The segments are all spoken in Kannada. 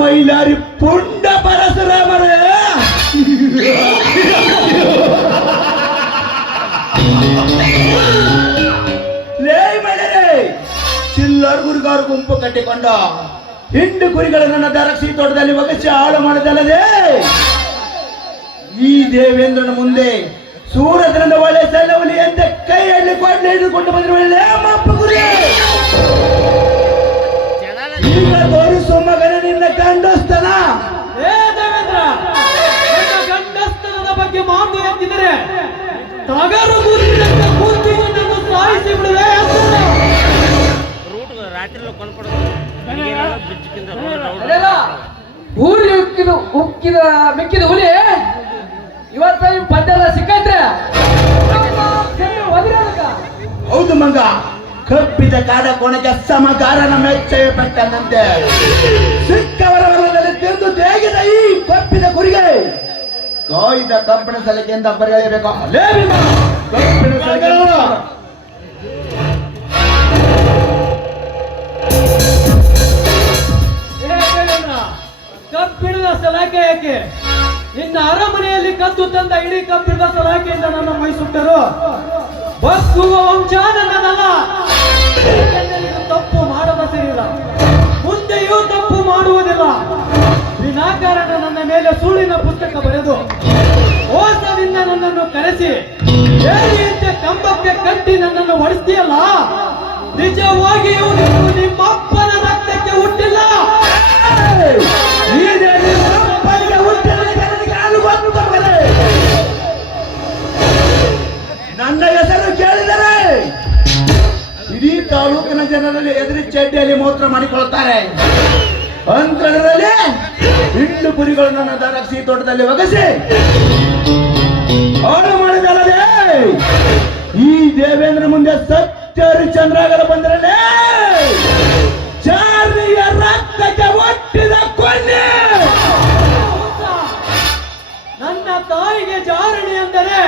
ಮೈಲಾರಿ ಪುಂಡ ಪರಶುರಾಮರೇ. ಲೇ ಮಳೆರೆ, ಚಿಲ್ಲರ್ ಗುರುಗಾರು ಗುಂಪು ಕಟ್ಟಿಕೊಂಡ ಹಿಂಡು ಕುರಿಗಳನ್ನು ನನ್ನ ದರಕ್ಷಿ ತೋಟದಲ್ಲಿ ಒಗಸಿ ಹಾಳು ಮಾಡಿದಲ್ಲದೆ ಈ ದೇವೇಂದ್ರನ ಮುಂದೆ ಸೂರತನದ ಒಳ್ಳೆ ಸಣ್ಣವಲಿ ಅಂತ ಕೈಯಲ್ಲಿ ಕೊಡ್ಲೆ ಹಿಡಿದುಕೊಂಡು ಬಂದಿರುವಳೆ ಮಪ್ಪ ಗುರಿ. ಈಗ ತೋರಿಸುವ ಮಗನ ನಿನ್ನ ಗಂಡಸ್ತನ. ದೇವೇಂದ್ರ, ಗಂಡಸ್ತನದ ಬಗ್ಗೆ ಮಾತು ಎತ್ತಿದರೆ ತಗರು ಗುರಿಯಿಂದ ಕೂತಿಯನ್ನು ಸಾಯಿಸಿ ಬಿಡುವೆ. ಊರಿ ಉಕ್ಕಿದ ಮಿಕ್ಕಿದ ಹುಲಿ ಇವತ್ತ ಪಡ್ಡೆಲ್ಲ ಸಿಕ್ಕೈತ್ರೆ. ಹೌದು ಮಂಗ, ಕಪ್ಪಿದ ಕಾಡ ಕೋಣಕ್ಕೆ ಸಮಗಾರನ ಮೆಚ್ಚಯ ಪಟ್ಟಂತೆ ಸಿಕ್ಕವರ ವರದಲ್ಲಿ ತಿಂದು ತೇಗಿದ ಈ ಕಪ್ಪಿದ ಕುರಿಗೆ ಕಾಯ್ದ ಕಬ್ಬಿಣ ಸಲಿಕೆಯಿಂದ ಬರೆಯಲೇಬೇಕು. ಕಬ್ಬಿಣ ಸಲಿಕೆ ಕಬ್ಬಿಣದ ಸಲಾಕೆ ಯಾಕೆ? ನಿನ್ನ ಅರಮನೆಯಲ್ಲಿ ಕದ್ದು ತಂದ ಇಡೀ ಕಬ್ಬಿಣದ ಸಲಾಕೆಯಿಂದ ನನ್ನ ಮೈ ಸುಟ್ಟರು. ಬಗ್ಗುವ ವಂಶ ನನ್ನದಲ್ಲ. ತಪ್ಪು ಮಾಡದ ಸರಿಯಿಲ್ಲ, ಮುಂದೆಯೂ ತಪ್ಪು ಮಾಡುವುದಿಲ್ಲ. ವಿನಾಕಾರಣ ನನ್ನ ಮೇಲೆ ಸುಳ್ಳಿನ ಪುಸ್ತಕ ಬರೆದು ಮೋಸದಿಂದ ನನ್ನನ್ನು ಕರೆಸಿ ಏರಿಯಂತೆ ಕಂಬಕ್ಕೆ ಕಟ್ಟಿ ನನ್ನನ್ನು ಹೊಡಿಸ್ತೀಯಲ್ಲ. ನಿಜವಾಗಿಯೂ ನೀವು ನಿಮ್ಮ ಅಪ್ಪನ ರಕ್ತಕ್ಕೆ ಹುಟ್ಟಿಲ್ಲ. ನನ್ನ ಹೆಸರು ಕೇಳಿದರೆ ಇಡೀ ತಾಲೂಕಿನ ಜನರಲ್ಲಿ ಎದುರಿ ಚಡ್ಡಿಯಲ್ಲಿ ಮೂತ್ರ ಮಾಡಿಕೊಳ್ಳುತ್ತಾರೆ. ಅಂತರದಲ್ಲಿ ಹಿಂಡು ಕುರಿಗಳು ನನ್ನ ದರಕ್ಷಿ ತೋಟದಲ್ಲಿ ಒಗಸಿ ಹಾಳು ಮಾಡಿದಲ್ಲದೆ ಈ ದೇವೇಂದ್ರ ಮುಂದೆ ಸತ್ಯ ಹರಿಶ್ಚಂದ್ರಾಗರ ಬಂದಿರಲೇ ಚಾರ್ನಿಯ ರಕ್ತಕ್ಕೆ ಒಟ್ಟಿದ ಕೊನೆ. ನನ್ನ ತಾಯಿಗೆ ಜಾರಣಿ ಅಂದರೆ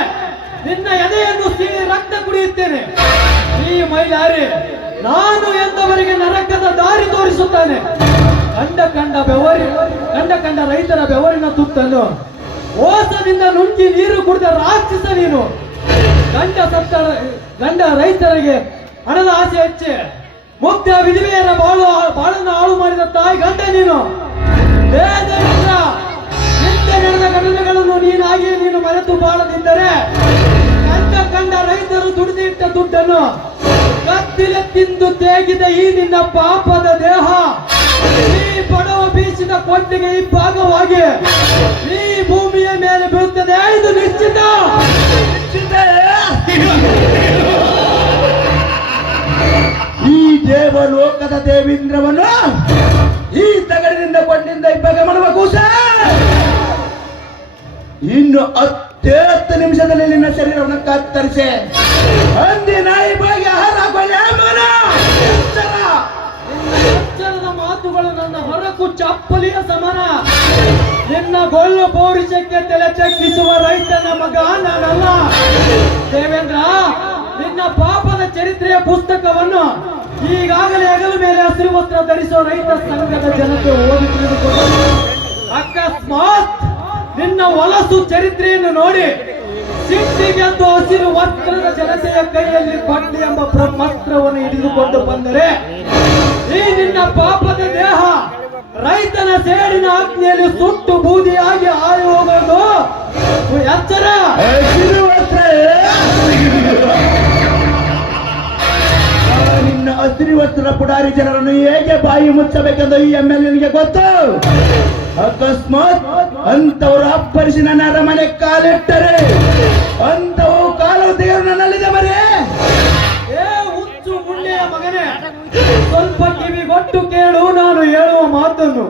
ನಿನ್ನ ಎದೆಯನ್ನು ಸೀಳಿ ರಕ್ತ ಕುಡಿಯುತ್ತೇನೆ. ಈ ಮೈಲಾರಿ ನಾನು ಎಂದವರಿಗೆ ನರಕದ ದಾರಿ ತೋರಿಸುತ್ತಾನೆ. ಕಂಡ ರೈತರ ಬೆವರಿನ ತುತ್ತನ್ನು ಮೋಸದಿಂದ ನುಂಗಿ ನೀರು ಕುಡಿದ ರಾಕ್ಷಸ ನೀನು. ಗಂಡ ರೈತರಿಗೆ ಹಣದ ಆಸೆ ಹೆಚ್ಚೆ ಮುಗ್ಧ ವಿಧವೆಯರ ಬಾಳನ್ನು ಹಾಳು ಮಾಡಿದ ತಾಯಿ ಗಂಡ ನೀನು. ದೇವೇಂದ್ರ, ಹಿಂದೆ ನಡೆದ ಘಟನೆಗಳನ್ನು ನೀನಾಗಿಯೇ ನೀನು ಮರೆತು ಬಾಳದಿದ್ದರೆ ಕಂಡ ರೈತರು ದುಡಿದಿಟ್ಟ ದುಡ್ಡನ್ನು ಕತ್ತಿಲೆ ತಿಂದು ತೇಗಿದ ಈ ನಿನ್ನ ಪಾಪದ ದೇಹ ಈ ಬಡವ ಬೀಸಿದ ಕೊಂಡಿಗೆ ಈ ಭಾಗವಾಗಿ ಈ ಭೂಮಿಯ ಮೇಲೆ ಬೀಳುತ್ತದೆ. ಇದು ನಿಶ್ಚಿತ. ಈ ದೇವಲೋಕದ ದೇವೇಂದ್ರವನ್ನು ಈ ತಗಡಿನಿಂದ ಕೊಂಡಿಂದ ಇಬ್ಬಗ ಮಾಡುವ ಕೂಸ ಇನ್ನು 10 ನಿಮಿಷದಲ್ಲಿ ನಿನ್ನ ಶರೀರವನ್ನು ಕತ್ತರಿಸಿ ಅಂದಿ ನಾಯಿ ಬಾಗಿ ಆಹಾರ ಎಚ್ಚರದ ಮಾತುಗಳು ನನ್ನ ಹೊರಕು ಚಪ್ಪಲಿಯ ಸಮಾನ. ನಿನ್ನ ಗೊಳ್ಳು ಪೌರುಷಕ್ಕೆ ತಲೆ ಚಕ್ಕಿಸುವ ರೈತನ ಮಗ ನಾನಲ್ಲ. ದೇವೇಂದ್ರ, ನಿನ್ನ ಪಾಪದ ಚರಿತ್ರೆಯ ಪುಸ್ತಕವನ್ನು ಈಗಾಗಲೇ ಹೆಗಲ ಮೇಲೆ ಹಸಿರು ವಸ್ತ್ರ ಧರಿಸುವ ರೈತ ಸಂಘದ ಜನತೆ ಓದಿ ತಿಳಿದುಕೊಂಡು ಅಕಸ್ಮಾತ್ ನಿನ್ನ ಹೊಲಸು ಚರಿತ್ರೆಯನ್ನು ನೋಡಿ ಸಿಟ್ಟಿಗೆದ್ದು ಹಸಿರು ವಸ್ತ್ರದ ಜನತೆಯ ಕೈಯಲ್ಲಿ ಕೊಡ್ಲಿ ಎಂಬ ಬ್ರಹ್ಮಾಸ್ತ್ರವನ್ನು ಹಿಡಿದುಕೊಂಡು ಬಂದರೆ ಈ ನಿನ್ನ ಪಾಪದ ದೇಹ ರೈತನ ಸೇಡಿನ ಅಗ್ನಿಯಲ್ಲಿ ಸುಟ್ಟು ಬೂದಿಯಾಗಿ ಆಳಿ ಹೋಗೋದು ಎಚ್ಚರ. ನಿನ್ನ ಹಸಿರು ವಸ್ತ್ರ ಪುಡಾರಿ ಜನರನ್ನು ಹೇಗೆ ಬಾಯಿ ಮುಚ್ಚಬೇಕೆಂದು ಈ MLA ಗೊತ್ತು. ಅಕಸ್ಮಾತ್ ಅಂತವರು ಅಪ್ಪರಿಸಿ ನನ್ನ ಅರಮನೆ ಕಾಲಿಟ್ಟರೆ ಅಂತವು ಕಾಲು ದೇವರು ನನ್ನಲ್ಲಿದೆ ಮರೇ. ಹುಚ್ಚು ಮುಂಡೆಯ ಮಗನೇ, ಸ್ವಲ್ಪ ಕಿವಿಗೊಟ್ಟು ಕೇಳು ನಾನು ಹೇಳುವ ಮಾತನ್ನು.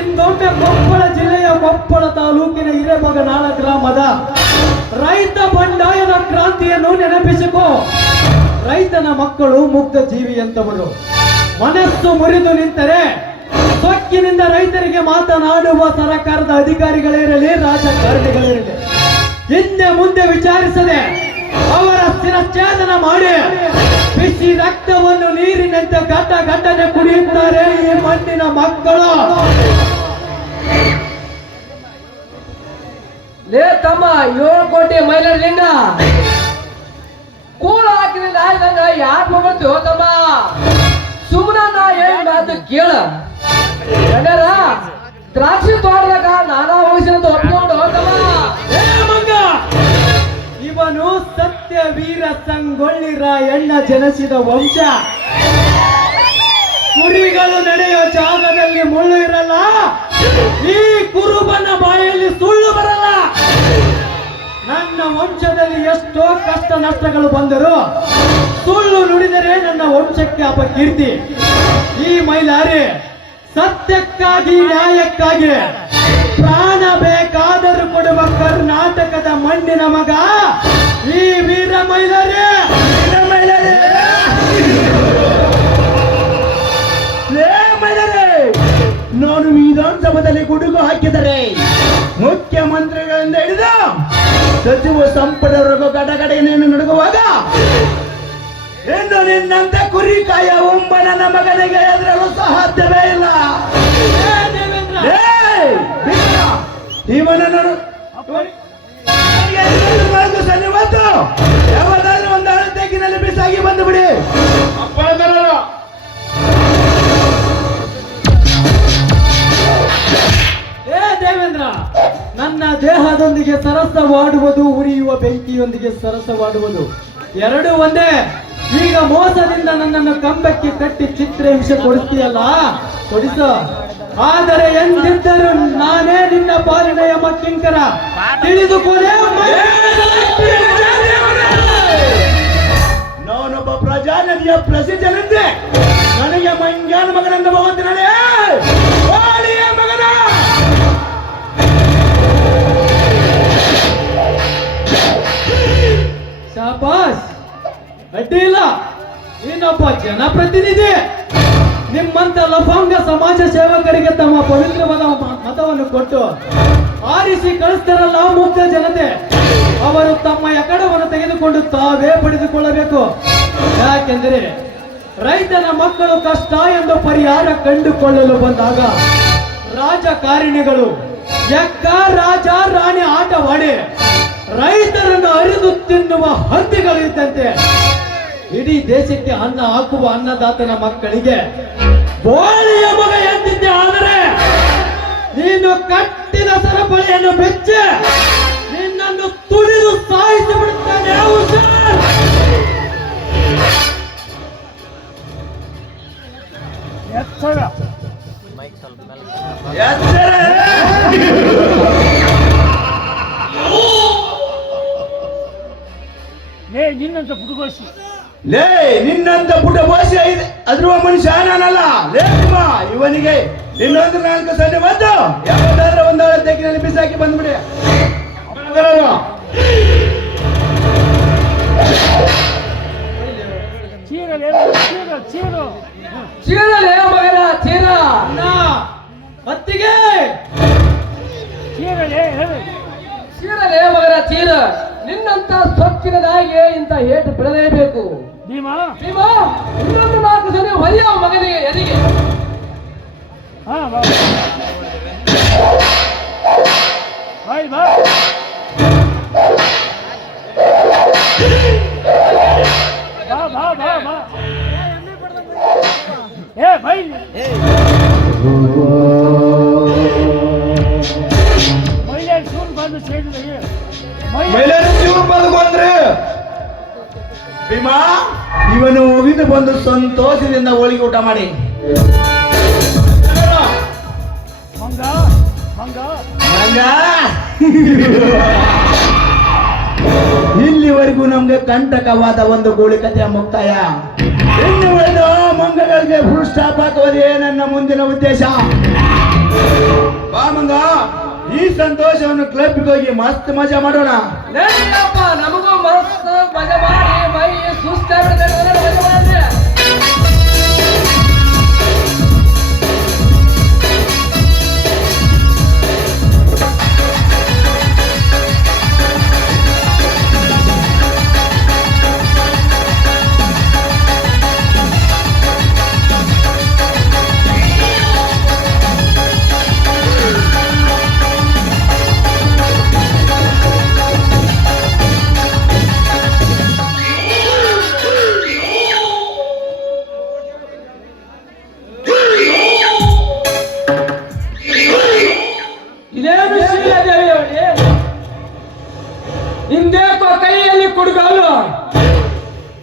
ಇಂದೊಮ್ಮೆ ಕೊಪ್ಪಳ ಜಿಲ್ಲೆಯ ಕೊಪ್ಪಳ ತಾಲೂಕಿನ ಹಿರೇಮಗನಾಳ ಗ್ರಾಮದ ರೈತ ಬಂಡಾಯದ ಕ್ರಾಂತಿಯನ್ನು ನೆನಪಿಸಿಕೋ. ರೈತನ ಮಕ್ಕಳು ಮುಗ್ಧ ಜೀವಿ ಎಂತವರು. ಮನಸ್ಸು ಮುರಿದು ನಿಂತರೆ ಸೊಕ್ಕಿನಿಂದ ರೈತರಿಗೆ ಮಾತನಾಡುವ ಸರ್ಕಾರದ ಅಧಿಕಾರಿಗಳಿರಲಿ ರಾಜಕಾರಣಿಗಳಿರಲಿ ಹಿಂದೆ ಮುಂದೆ ವಿಚಾರಿಸದೆ ಅವರ ಶಿರಚ್ಛೇದನ ಮಾಡಿ ಬಿಸಿ ರಕ್ತವನ್ನು ನೀರಿನಂತೆ ಘಟನೆ ಕುಡಿಯುತ್ತಾರೆ ಈ ಮಣ್ಣಿನ ಮಕ್ಕಳು. ಲೇ ತಮ್ಮ 7 ಕೋಟಿ ಮಹಿಳೆಯರಿಂದ ಕೂಳ ಹಾಕಿದ್ರೆ ಆಯ್ತಂಗ ಯಾಕೆ ಹೋಗ್ತೀವೋ ತಮ್ಮ? ಸುಮ್ಮನ ನಾ ಏನ್ ಮಾತು ಕೇಳ. ಗಣ್ಯರ ದ್ರಾಕ್ಷಿ ತೋಟದಾಗ ನಾನಾ ವಯಸ್ಸಿನ ಒಪ್ಕೊಂಡು ತಮ್ಮ. ಇವನು ಸತ್ಯ ವೀರ ಸಂಗೊಳ್ಳಿರ ಎಣ್ಣ ಜನಿಸಿದ ವಂಶ. ಕುರಿಗಳು ನಡೆಯೋ ಜಾಗದಲ್ಲಿ ಮುಳ್ಳು ಇರಲ್ಲ, ಈ ಕುರುಬನ ಬಾಯಲ್ಲಿ ಸುಳ್ಳು ಬರಲ್ಲ. ನನ್ನ ವಂಶದಲ್ಲಿ ಎಷ್ಟೋ ಕಷ್ಟ ನಷ್ಟಗಳು ಬಂದರು, ಸುಳ್ಳು ನುಡಿದರೆ ನನ್ನ ವಂಶಕ್ಕೆ ಅಪಕೀರ್ತಿ. ಈ ಮೈಲಾರಿ ಸತ್ಯಕ್ಕಾಗಿ ನ್ಯಾಯಕ್ಕಾಗಿ ಪ್ರಾಣ ಬೇಕಾದರೂ ಕೊಡುವ ಕರ್ನಾಟಕದ ಮಣ್ಣಿನ ಮಗ ಈ ವೀರ ಮೈಲಾರಿ. ನಾನು ವಿಧಾನಸಭೆಯಲ್ಲಿ ಗುಡುಗು ಹಾಕಿದರೆ ಮುಖ್ಯಮಂತ್ರಿಗಳಿಂದ ಹಿಡಿದು ಸಚಿವ ಸಂಪುಟವರೆಗೂ ಗಡಗಡೆಯನ್ನು ನಡುಗುವಾಗ ಇನ್ನು ನಿನ್ನಂತ ಕುರಿ ಕಾಯ ಉಂಬ ನನ್ನ ಮಗನಿಗೆ ಎದುರಲು ಸಾಧ್ಯವೇ ಇಲ್ಲ. ಇವನನ್ನು ಯಾವತ್ತಾದ್ರೂ ಒಂದು ಅಳತೆಗಿನಲ್ಲಿ ಬಿಸಾಗಿ ಬಂದು ಬಿಡಿ. ದೇವೇಂದ್ರ, ನನ್ನ ದೇಹದೊಂದಿಗೆ ಸರಸವಾಡುವುದು ಉರಿಯುವ ಬೆಂಕಿಯೊಂದಿಗೆ ಸರಸವಾಡುವುದು ಎರಡು ಒಂದೇ. ಈಗ ಮೋಸದಿಂದ ನನ್ನನ್ನು ಕಂಬಕ್ಕೆ ಕಟ್ಟಿ ಚಿತ್ರಹಿಂಸೆ ಕೊಡಿಸ್ತೀಯಲ್ಲ, ಕೊಡಿಸು. ಆದರೆ ಎಂದಿದ್ದರೂ ನಾನೇ ನಿನ್ನ ಪಾಲಿನ ಯಮ ಕಿಂಕರ, ತಿಳಿದುಕೊಳ್ಳೆ. ನಾನೊಬ್ಬ ಪ್ರಜಾನದಿಯ ಪ್ರಸಿದ್ಧನಿದ್ದೆ. ನನಗೆ ಮಂಗ್ಯಾನ ಮಗನಂದ ಭಗವಂತನೇ ಮಗನ. ಶಾಬಾಸ್, ಅಡ್ಡಿಲ್ಲ. ನೀನೊಬ್ಬ ಜನಪ್ರತಿನಿಧಿ. ನಿಮ್ಮಂತ ಲಫಾಂಗ ಸಮಾಜ ಸೇವಕರಿಗೆ ತಮ್ಮ ಪವಿತ್ರವಾದ ಮತವನ್ನು ಕೊಟ್ಟು ಆರಿಸಿ ಕಳಿಸ್ತಾರಲ್ಲ ಮುಗ್ಧ ಜನತೆ, ಅವರು ತಮ್ಮ ಎಕಡವನ್ನು ತೆಗೆದುಕೊಂಡು ತಾವೇ ಪಡೆದುಕೊಳ್ಳಬೇಕು. ಯಾಕೆಂದರೆ ರೈತನ ಮಕ್ಕಳು ಕಷ್ಟ ಎಂದು ಪರಿಹಾರ ಕಂಡುಕೊಳ್ಳಲು ಬಂದಾಗ ರಾಜಕಾರಣಿಗಳು ಎಕ್ಕ ರಾಜ ರಾಣಿ ಆಟವಾಡಿ ರೈತರನ್ನು ಅರಿದು ತಿನ್ನುವ ಹಂದಿಗಳು ಇದ್ದಂತೆ. ಇಡೀ ದೇಶಕ್ಕೆ ಅನ್ನ ಹಾಕುವ ಅನ್ನದಾತನ ಮಕ್ಕಳಿಗೆ ಬೋಳಿಯ ಮಗ ಎಂದಿದ್ದೆ. ಆದರೆ ನೀನು ಕಟ್ಟಿದ ಸರಪಳಿಯನ್ನು ಬೆಚ್ಚಿ ನಿನ್ನನ್ನು ತುಳಿದು ಸಾಯಿಸಿ ಬಿಡುತ್ತಾನೆ. ನಿನ್ನಂತ ಪುಟಗೋಸಿ ಲೇ ನಿನ್ನಂತ ಪುಟ ಭಾಷೆ ಅದ್ರ ಮನುಷ್ಯ ನಾನಲ್ಲ. ಲೇ ಇವನಿಗೆ ಇನ್ನೊಂದು 4 ಸಣ್ಣ ಬಂದು ಯಾವ್ದಾದ್ರೂ ಒಂದು ತೆಗಿನಲ್ಲಿ ಬಿಸಾಕಿ ಬಂದ್ಬಿಡಿ. ಚೀರಲೇ ಚೀರು ಚೀರಲೇ ಮಗನ ಚೀರ. ಮತ್ತಿಗೆ ಚೀರಲೇ ಚೀರಲೇ ಮಗನ ಚೀರ. ನಿನ್ನಂತ ಸ್ವಚ್ಛನಾಗಿ ಇಂತ ಏಟು ಬಿಡಲೇಬೇಕು. ಭೀಮಾ ಭೀಮಾ, ಇನ್ನೊಂದು 4 ಸಲ ಹೊಯ್ಯ ಮಗನಿಗೆ ಎದಿಗೆ. ಹಾ ಬಾ ಬಾಯ್ ಬಾ. ಬಾ ಬಾ ಬಾ ಬಾ. ಏ ಬೈ ಮಹಿಳೆ ಸೂರು ಬಂದು ಸೇರಿದ್ರೆ ಬಂದ್ರೆ ಭೀಮಾ ಇವನು ಹೋಗಿದ್ದು ಬಂದು ಸಂತೋಷದಿಂದ ಹೋಳಿಗೆ ಊಟ ಮಾಡಿ. ಮಂಗ ಮಂಗ ಮಂಗ ಇಲ್ಲಿವರೆಗೂ ನಮ್ಗೆ ಕಂಟಕವಾದ ಒಂದು ಗೋಳಿ ಕಥೆಯ ಮುಕ್ತಾಯ. ಇನ್ನು ಉಳಿದ ಮಂಗಗಳಿಗೆ ಫುಲ್ ಸ್ಟಾಪ್ ಹಾಕುವುದೇ ನನ್ನ ಮುಂದಿನ ಉದ್ದೇಶ. ಬಾ ಮಂಗ, ಈ ಸಂತೋಷವನ್ನು ಕ್ಲಬ್ಗೆ ಹೋಗಿ ಮಸ್ತ್ ಮಜಾ ಮಾಡೋಣ. ನಮಗೂ ಮಸ್ತ್ ಮಜಾ ಮಾಡಿ ಮೈ ಸುಸ್ತಾಗಿ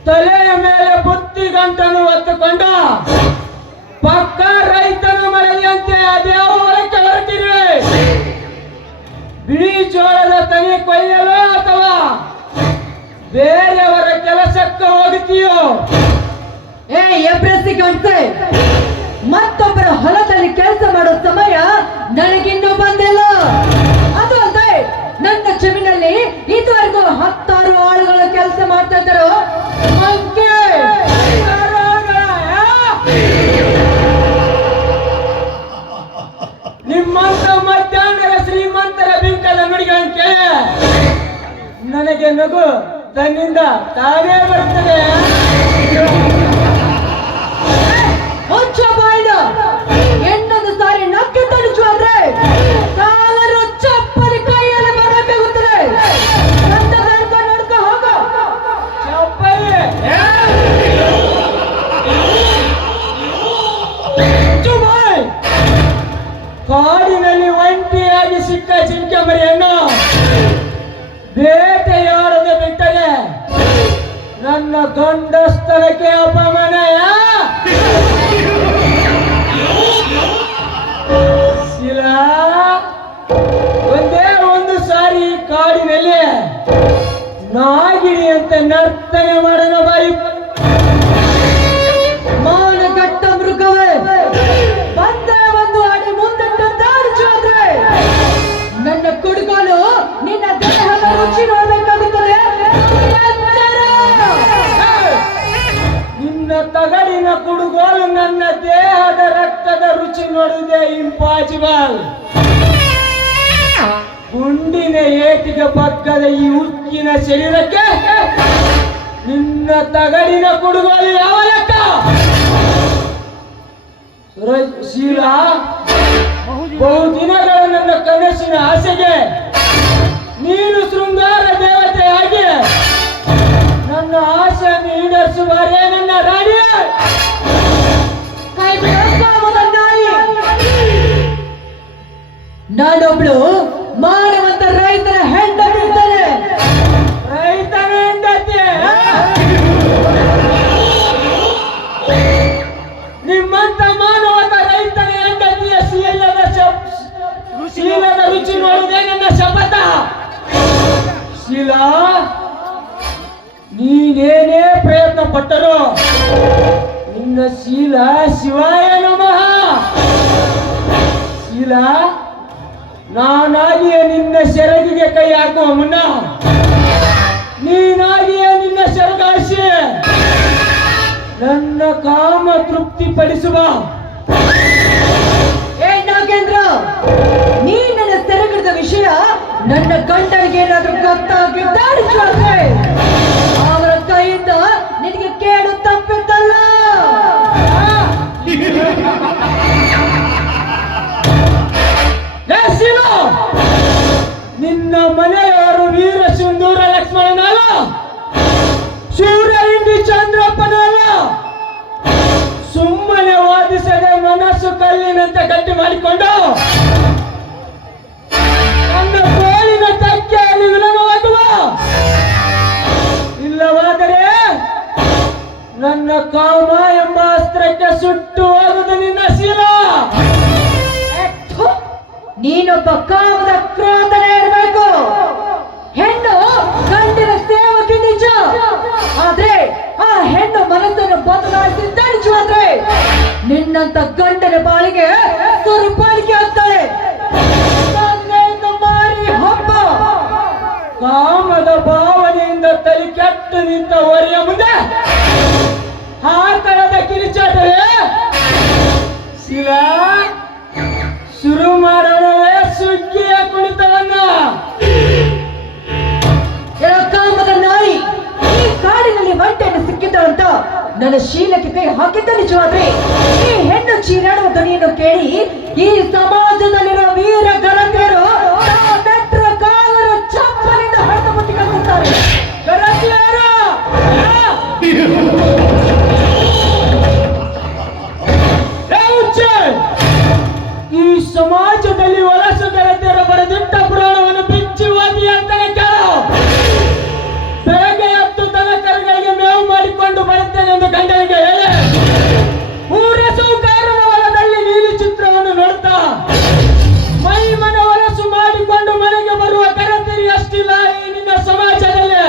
ತಲೆಯ ಮೇಲೆ ಬುತ್ತಿ ಗಂಟನ್ನು ಹೊತ್ತುಕೊಂಡ ಪಕ್ಕ ರೈತನ ಮರದಿಯಂತೆ ಅದ್ಯಾವ ಹೊಲಕ್ಕೆ ಹೊರಟಿರುವೆ? ಬಿಳಿ ಜೋಳದ ತನಿ ಕೊಯ್ಯಲು ಅಥವಾ ಬೇರೆಯವರ ಕೆಲಸಕ್ಕೆ ಹೋಗುತ್ತೀಯೋ? ಎಬ್ರಸಿ ಕಾಣ್ತೆ, ಮತ್ತೊಬ್ಬರ ಹೊಲದಲ್ಲಿ ಕೆಲಸ ಮಾಡೋ ಸಮಯ ನನಗಿನ್ನೂ ಬಂದಿಲ್ಲ. ಅದು ಅಲ್ಲದೆ ನನ್ನ ಜಮೀನಲ್ಲಿ ಇದುವರೆಗೂ 10 ಆಳುಗಳ ಕೆಲಸ ಮಾಡ್ತಾ ಇದ್ದರು. ನಿಮ್ಮಂತ ಮಧ್ಯಾಹ್ನದ ಶ್ರೀಮಂತರ ಬಿಂಕದ ನುಡಿಗಳನ್ನು ಕೇಳಿ ನನಗೆ ನಗು ತನ್ನಿಂದ ತಾನೇ ಬರುತ್ತದೆ. ಇನ್ನೊಂದು ಸಾರಿ ನಕ್ಕೆ ತಣಿಸು ಅಂದ್ರೆ ಕಾಲರು ಚಪ್ಪಲಿ ಕೈಯಲ್ಲಿ ಬರಬೇಕಾಗುತ್ತದೆ. ನೋಡ್ಕೊ ಹೋಗೋ ಚಪ್ಪಲಿ ಕಾಡಿನಲ್ಲಿ ಒಂಟಿಯಾಗಿ ಸಿಕ್ಕ ಜಿಂಕೆ ಮರಿಯನ್ನು ಬೇಟೆಯಾಡದೆ ಬಿಟ್ಟರೆ ನನ್ನ ಗಂಡಸ್ತನಕ್ಕೆ ಅಪಮಾನಯ. ಶಿಲಾ, ಒಂದೇ ಒಂದು ಸಾರಿ ಕಾಡಿನಲ್ಲಿ ನಾಗಿಣಿ ಅಂತ ನರ್ತನೆ ಮಾಡೋಣ ಬಾಯಿ. ಮಾನಗಟ್ಟ ಮೃಗವೇ, ಬಂದೆ ಒಂದು ಅಡಿ ಮುಂದಿಟ್ಟು ದಾರಿಸೋದ್ರೆ ನನ್ನ ಕುಡುಗೋಲು ನಿನ್ನ ದೇಹದ ರುಚಿ ನೋಡಬೇಕಾಗುತ್ತದೆ. ನಿನ್ನ ತಗಡಿನ ಕುಡುಗೋಲು ನನ್ನ ದೇಹದ ರಕ್ತದ ರುಚಿ ನೋಡುವುದೇ ಇಂಪಾಸಿಬಲ್. ಗುಂಡಿನ ಏಟಿಗೆ ಪಕ್ಕದ ಈ ಉಕ್ಕಿನ ಶರೀರಕ್ಕೆ ನಿನ್ನ ತಗಡಿನ ಕುಡುಗೋಲು ಯಾವ ಲೆಕ್ಕ? ಶೀಲಾ, ಬಹುದಿನಗಳ ನನ್ನ ಕನಸಿನ ಆಸೆಗೆ ನೀನು ಶೃಂಗಾರ ದೇವತೆಯಾಗಿ ನನ್ನ ಆಸೆಯನ್ನು ಈಡೇರಿಸುವಾರೇ ನನ್ನ ರಾಣಿ? ನಾನೊಬ್ಳು ಮಾನವಂತ ರೈತರ ಹೆಂಡತಿ ಇದ್ದಾನೆ. ರೈತನ ಹೆಂಡತಿ? ನಿಮ್ಮಂತ ಮಾನವತ ರೈತನ ಹೆಂಡತಿಯ ಶೀಲದ ರುಚಿ ನೋಡುವುದೇ ನನ್ನ ಶಪಥ. ಶೀಲಾ, ನೀನೇನೇ ಪ್ರಯತ್ನ ಪಟ್ಟರು ನಿನ್ನ ಶೀಲ ಶಿವಾಯ ನಮಃ. ಶೀಲಾ, ನಾನಾಗಿಯೇ ನಿನ್ನ ಸೆರಗಿಗೆ ಕೈ ಹಾಕುವ ಮುನ್ನ ನೀನಾಗಿಯೇ ನಿನ್ನ ಸೆರಗಾಯಿಸಿ ನನ್ನ ಕಾಮ ತೃಪ್ತಿ ಪಡಿಸುವ. ನಾಗೇಂದ್ರ, ನೀ ನನ್ನ ಸೆರಗಿದ ವಿಷಯ ನನ್ನ ಗಂಡನಿಗೆ ಏನಾದ್ರೂ ಗೊತ್ತಾಗಿದ್ದಾರಿಸುವಂತೆ ಅವರ ಕೈಯಿಂದ ನಿನಗೆ ಕೇಳು ತಪ್ಪಿದ್ದಲ್ಲ. ನಿನ್ನ ಮನೆಯವರು ವೀರ ಸಿಂಧೂರ ಲಕ್ಷ್ಮಣನಲ್ಲ, ಶೂರ ಇಂಡಿ ಚಂದ್ರಪ್ಪನಲ್ಲ. ಸುಮ್ಮನೆ ವಾದಿಸದೆ ಮನಸ್ಸು ಕಲ್ಲಿನಂತೆ ಗಟ್ಟಿ ಮಾಡಿಕೊಂಡು ನನ್ನ ಕೋಳಿನ ತಕ್ಕೆಯಲ್ಲಿ ವಿಲನವಾಗುವ. ಇಲ್ಲವಾದರೆ ನನ್ನ ಕಾಮ ಎಂಬ ಅಸ್ತ್ರಕ್ಕೆ ಸುಟ್ಟು ಹೋಗುವುದು ನಿನ್ನ ಶೀಲ. ನೀನೊಬ್ಬ ಕಾಮದ ಕ್ರೋಧನೆ ಇರಬೇಕು. ಹೆಣ್ಣು ಗಂಡಿನ ಸೇವಕಿ ನಿಜ, ಆದ್ರೆ ಆ ಹೆಣ್ಣು ಮನಸ್ಸನ್ನು ಬದಲಾಯಿಸಿದ್ದಾಳೆ. ನಿನ್ನಂತ ಗಂಡನ ಬಾಳಿಗೆ ಸುರುಪಾಳಿಕೆ ಆಗ್ತಾಳೆ. ಮಾರಿ ಹಬ್ಬ ಕಾಮದ ಭಾವನೆಯಿಂದ ತಲೆ ಕೆಟ್ಟು ನಿಂತ ಹೊರೆಯ ಮುಂದೆ ಹಾಕಳದ ಕಿರಿಚಾಟವೇ. ಶಿಲಾ, ಶುರು ಮಾಡೋಣವೇ ಸುಗ್ಗಿಯ ಕುಣಿತವನ್ನ. ಕಾಮದ ನಾಯಿ, ಈ ಕಾಡಿನಲ್ಲಿ ಒಂಟೆಯನ್ನು ಸಿಕ್ಕಿದ್ದಳಂತ ನನ್ನ ಶೀಲಕ್ಕೆ ಕೈ ಹಾಕಿದ್ದ ನಿಜವಾದ್ರೆ ಈ ಹೆಣ್ಣು ಚೀರಾಡುವ ಧ್ವನಿಯನ್ನು ಕೇಳಿ ಈ ಸಮಾಜದಲ್ಲಿರುವ ವೀರ ಗರತಿಯರು ನೆಟ್ಟರ ಕಾಲರ ಚಪ್ಪಲಿಂದ ಹೊಡೆದ ಮುಟ್ಟಿ ಕಲಿಸುತ್ತಾರೆ. ಈ ಸಮಾಜದಲ್ಲಿ ವಲಸು ಗರತಿಯರ ಬರೆದಿಟ್ಟ ಪುರಾಣವನ್ನು ಬಿಚ್ಚಿ ಓದಿ ಅಂತಾನೆ ಕೇಳು. ಬೆಳಗ್ಗೆ ಎದ್ದು ದನ ಕರುಗಳಿಗೆ ಮೇವು ಮಾಡಿಕೊಂಡು ಗಂಡನಿಗೆ ಹೇಳಿ ಊರ ಸೌಕಾರನ ಹೊಲದಲ್ಲಿ ನೀಲಿ ಚಿತ್ರವನ್ನು ನೋಡ್ತಾ ಮೈ ಮನ ಹೊಲಸು ಮಾಡಿಕೊಂಡು ಮನೆಗೆ ಬರುವ ಕರತಿರಿ ಅಷ್ಟಿಲ್ಲ ಈ ನಿನ್ನ ಸಮಾಜದಲ್ಲಿ.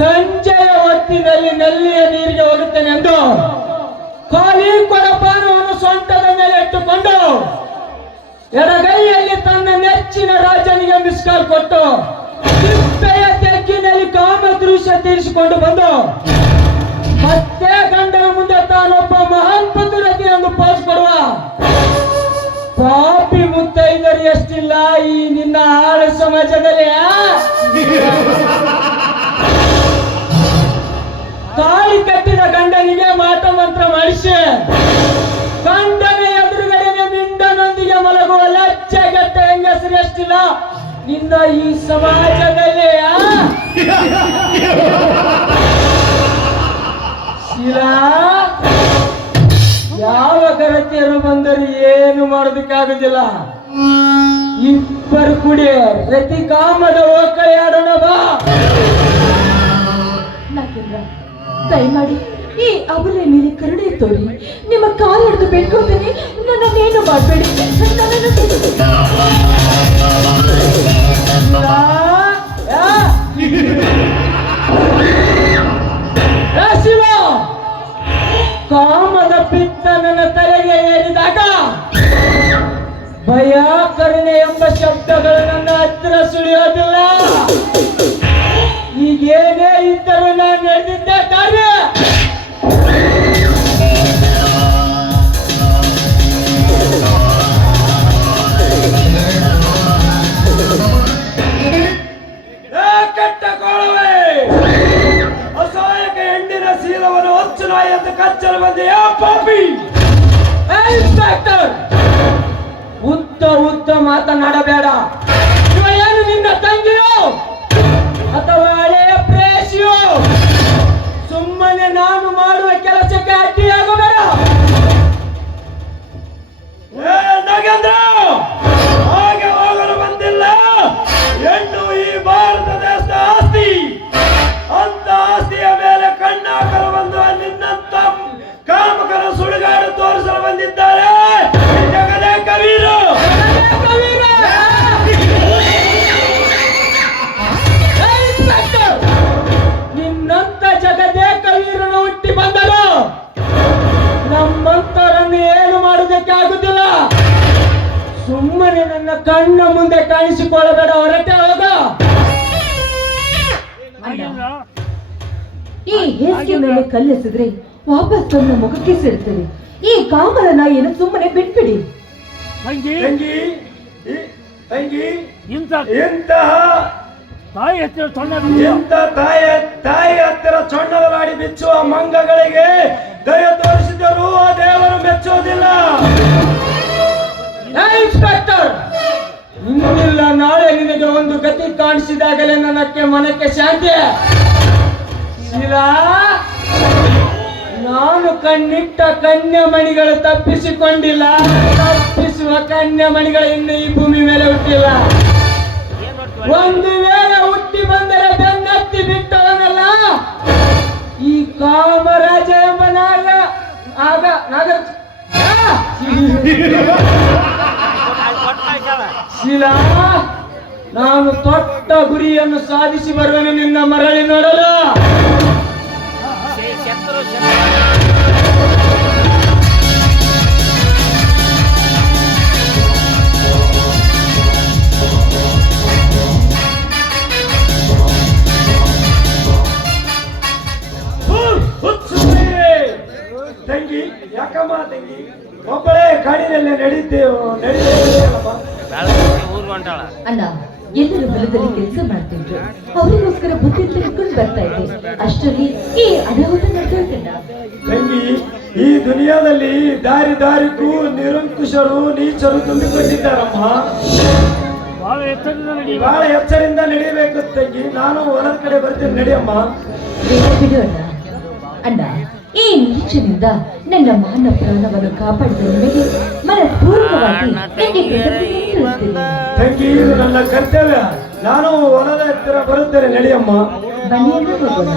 ಸಂಜೆಯ ಹೊತ್ತಿನಲ್ಲಿ ನಲ್ಲಿಯ ನೀರಿಗೆ ಹೋಗುತ್ತೇನೆ ಎಂದು ಖಾಲಿ ಕೊಡಪಾನವನ್ನು ಸೊಂಟದ ಮೇಲೆ ಇಟ್ಟುಕೊಂಡು ಎಡಗೈಯಲ್ಲಿ ತನ್ನ ನೆಚ್ಚಿನ ರಾಜನಿಗೆ ಮಿಸ್ ಕಾಲ್ ಕೊಟ್ಟು ತಿಪ್ಪೆಯ ತೆಗ್ಗಿನಲ್ಲಿ ಕಾಮ ದೃಶ್ಯ ತೀರಿಸಿಕೊಂಡು ಬಂದು ಮತ್ತೆ ಗಂಡನ ಮುಂದೆ ತಾನೊಬ್ಬ ಮಹಾನ್ ಪತಿರತಿ ಎಂದು ಪೋಸ್ ಕೊಡುವ ಪಾಪಿ ಮುತ್ತೈದರಿ ಎಷ್ಟಿಲ್ಲ ಈ ನಿನ್ನ ಆಳು ಸಮಾಜದಲ್ಲಿ. ತಾಳಿ ಕಟ್ಟಿದ ಗಂಡನಿಗೆ ಮಾಟ ಮಂತ್ರ ಮಾಡಿಸಿ ಗಂಡನ ಎದುರುಗಡೆನೆ ಮಿಂಡನೊಂದಿಗೆ ಮಲಗುವ ಲಜ್ಜೆಗೆಟ್ಟ ಹೆಂಗಸರು ಎಷ್ಟಿಲ್ಲ ನಿನ್ನ ಈ ಸಮಾಜದಲ್ಲಿ. ಶಿಲಾ ಯಾವ ಗರತಿಯರು ಬಂದರೂ ಏನು ಮಾಡೋದಕ್ಕಾಗುದಿಲ್ಲ. ಇಬ್ಬರು ಕುಡಿ ರತಿ ಕಾಮದ ಓಕಳಿಯಾಡೋಣ ಬಾ. ನಾಗೇಂದ್ರ, ದಯಮಾಡಿ ಈ ಅಬಲೆ ಮೇಲೆ ಕರುಣೆ ತೋರಿ ನಿಮ್ಮ ಕಾಲು ಹಿಡಿದು ಬೇಡ್ಕೊಳ್ತೇನೆ. ನನ್ನನ್ನೇನು ಮಾಡಬೇಡಿ. ಶಿವ, ಕಾಮದ ಪಿತ್ತ ನನ್ನ ತಲೆಗೆ ಏರಿದಾಗ ಭಯ ಕರುಣೆ ಎಂಬ ಶಬ್ದಗಳು ನನ್ನ ಹತ್ತಿರ ಸುಳಿಯೋದಿಲ್ಲ. ಈಗೇನೇ ಇದ್ದರೂ ನಾನು ನಡೆದಿದ್ದೆ ಕಾರ್ಯ. ಕಟ್ಟಕೊಳ್ಳುವೆ ಅಸಹಾಯಕ ಹೆಣ್ಣಿನ ಶೀಲವನ್ನು ಹೊಚ್ಚು ನಾಯಿ ಎಂದು ಕಚ್ಚಲು ಬಂದೆ ಪಾಪಿ. ಇನ್ಸ್ಪೆಕ್ಟರ್, ಉದ್ದ ಮಾತನಾಡಬೇಡ. ಇವ ಏನು ನಿನ್ನ ತಂಗಿಯೋ ಅಥವಾ ಹಳೆಯ ಪ್ರೇಷಿಯೋ? ಸುಮ್ಮನೆ ನಾನು ಮಾಡುವ ಕೆಲಸಕ್ಕೆ ಅಡ್ಡಿಯಾಗಬೇಡ. ನಾಗೇಂದ್ರ, ಹಾಗೆ ಹೋಗಲು ಬಂದಿಲ್ಲ. ಹೆಣ್ಣು ಈ ಭಾರತ ದೇಶದ ಆಸ್ತಿ. ಅಂತ ಆಸ್ತಿಯ ಮೇಲೆ ಕಣ್ಣಾಕಲು ಬಂದು ನಿನ್ನಂತ ಕಾಮಕರ ಸುಡುಗಾಡು ತೋರಿಸಲು ಬಂದಿದ್ದಾರೆ ಜಗದೇ ಕವೀರು. ನಿನ್ನಂತ ಜಗದೇ ಕವೀರನು ಹುಟ್ಟಿ ಬಂದರು ನಮ್ಮಂತರನ್ನು ಏನು ಮಾಡುವುದಕ್ಕೆ ಆಗುದಿಲ್ಲ. ಸುಮ್ಮನೆ ನನ್ನ ಕಣ್ಣ ಮುಂದೆ ಕಾಣಿಸಿಕೊಳ್ಳಬೇಡ, ಹೊರಟೆ ಹೋಗ. ಈ ಹೇಸಿಗೆ ಮೇಲೆ ಕಲ್ಲೆಸಿದ್ರೆ ವಾಪಸ್ ತನ್ನ ಮುಖಕ್ಕೆ ಸೇರುತ್ತದೆ. ಈ ಕಾಮದ ನಾಯಿಯನ್ನು ಸುಮ್ಮನೆ ಬಿಟ್ಬಿಡಿ. ಇಂತಹ ತಾಯಿ ಹತ್ತಿರ ಚೊಣ್ಣದಲಾಡಿ ಬಿಚ್ಚುವ ಮಂಗಗಳಿಗೆ ದಯ ತೋರಿಸಿದರೂ ಆ ದೇವರು ಮೆಚ್ಚುವುದಿಲ್ಲ. ಇನ್ಸ್ಪೆಕ್ಟರ್, ಇಂದಿಲ್ಲ ನಾಳೆ ನಿನಗೆ ಒಂದು ಗತಿ ಕಾಣಿಸಿದಾಗಲೇ ನನಕ್ಕೆ ಮನಕ್ಕೆ ಶಾಂತಿ. ಶಿಲಾ, ನಾನು ಕಣ್ಣಿಟ್ಟ ಕನ್ಯಾಮಣಿಗಳು ತಪ್ಪಿಸಿಕೊಂಡಿಲ್ಲ. ತಪ್ಪಿಸುವ ಕನ್ಯಾಮಣಿಗಳು ಇನ್ನು ಈ ಭೂಮಿ ಮೇಲೆ ಹುಟ್ಟಿಲ್ಲ. ಒಂದು ವೇಳೆ ಹುಟ್ಟಿ ಬಂದರೆ ಬೆನ್ನತ್ತಿ ಬಿಟ್ಟವನಲ್ಲ ಈ ಕಾಮರಾಜ ಎಂಬ ಶಿಲಾ, ನಾನು ತೊಟ್ಟ ಗುರಿಯನ್ನು ಸಾಧಿಸಿ ಬರುವೆನು ನಿನ್ನ ಮರಳಿ ನೋಡಲು. ತಂಗಿ, ಯಾಕಮ್ಮ ತಂಗಿ ಒಬ್ಬಳೇ ಕಾಡಿನಲ್ಲೇ ನಡೀತೇವೆ ಅಣ್ಣ, ಎಲ್ಲರೂ ಹೊಲದಲ್ಲಿ ಕೆಲಸ ಮಾಡ್ತಿದ್ರು. ಅವರಿಗೋಸ್ಕರ ಬುದ್ಧಿ ತಿಳ್ಕೊಂಡು ಬರ್ತಾ ಇದ್ದೆ. ಅಷ್ಟರಲ್ಲಿ ಈ ಅನಾಹುತ ನಡೆದೋಯ್ತಣ್ಣ. ತಂಗಿ, ಈ ದುನಿಯಾದಲ್ಲಿ ದಾರಿ ದಾರಿಗೂ ನಿರಂಕುಶರು ನೀಚರು ತುಂಬಿಕೊಂಡಿದ್ದಾರಮ್ಮ. ಬಹಳ ಎಚ್ಚರಿಂದ ನಡೀಬೇಕು ತಂಗಿ. ನಾನು ಹೊಲದ ಕಡೆ ಬರ್ತೀನಿ, ನಡಿಯಮ್ಮ. ಬಿಡು ಅಣ್ಣ. ಅಣ್ಣ, ಈ ನೀಚನಿಂದ ನನ್ನ ಮಾನ ಪ್ರಾಣವನ್ನು ಕಾಪಾಡಿದ ನಿಮಗೆ ಮನಪೂರ್ವಕವಾಗಿ ನಿಮಗೆ ಕೃತಜ್ಞತೆ ತಿಳಿಸುತ್ತೇನೆ. ತಂಗಿ, ಇದು ನನ್ನ ಕರ್ತವ್ಯ. ನಾನು ಹೊಲದ ಹತ್ತಿರ ಬರುತ್ತೇನೆ, ನಡಿಯಮ್ಮ. ಬನ್ನಿ ಅಣ್ಣ, ಹೋಗೋಣ.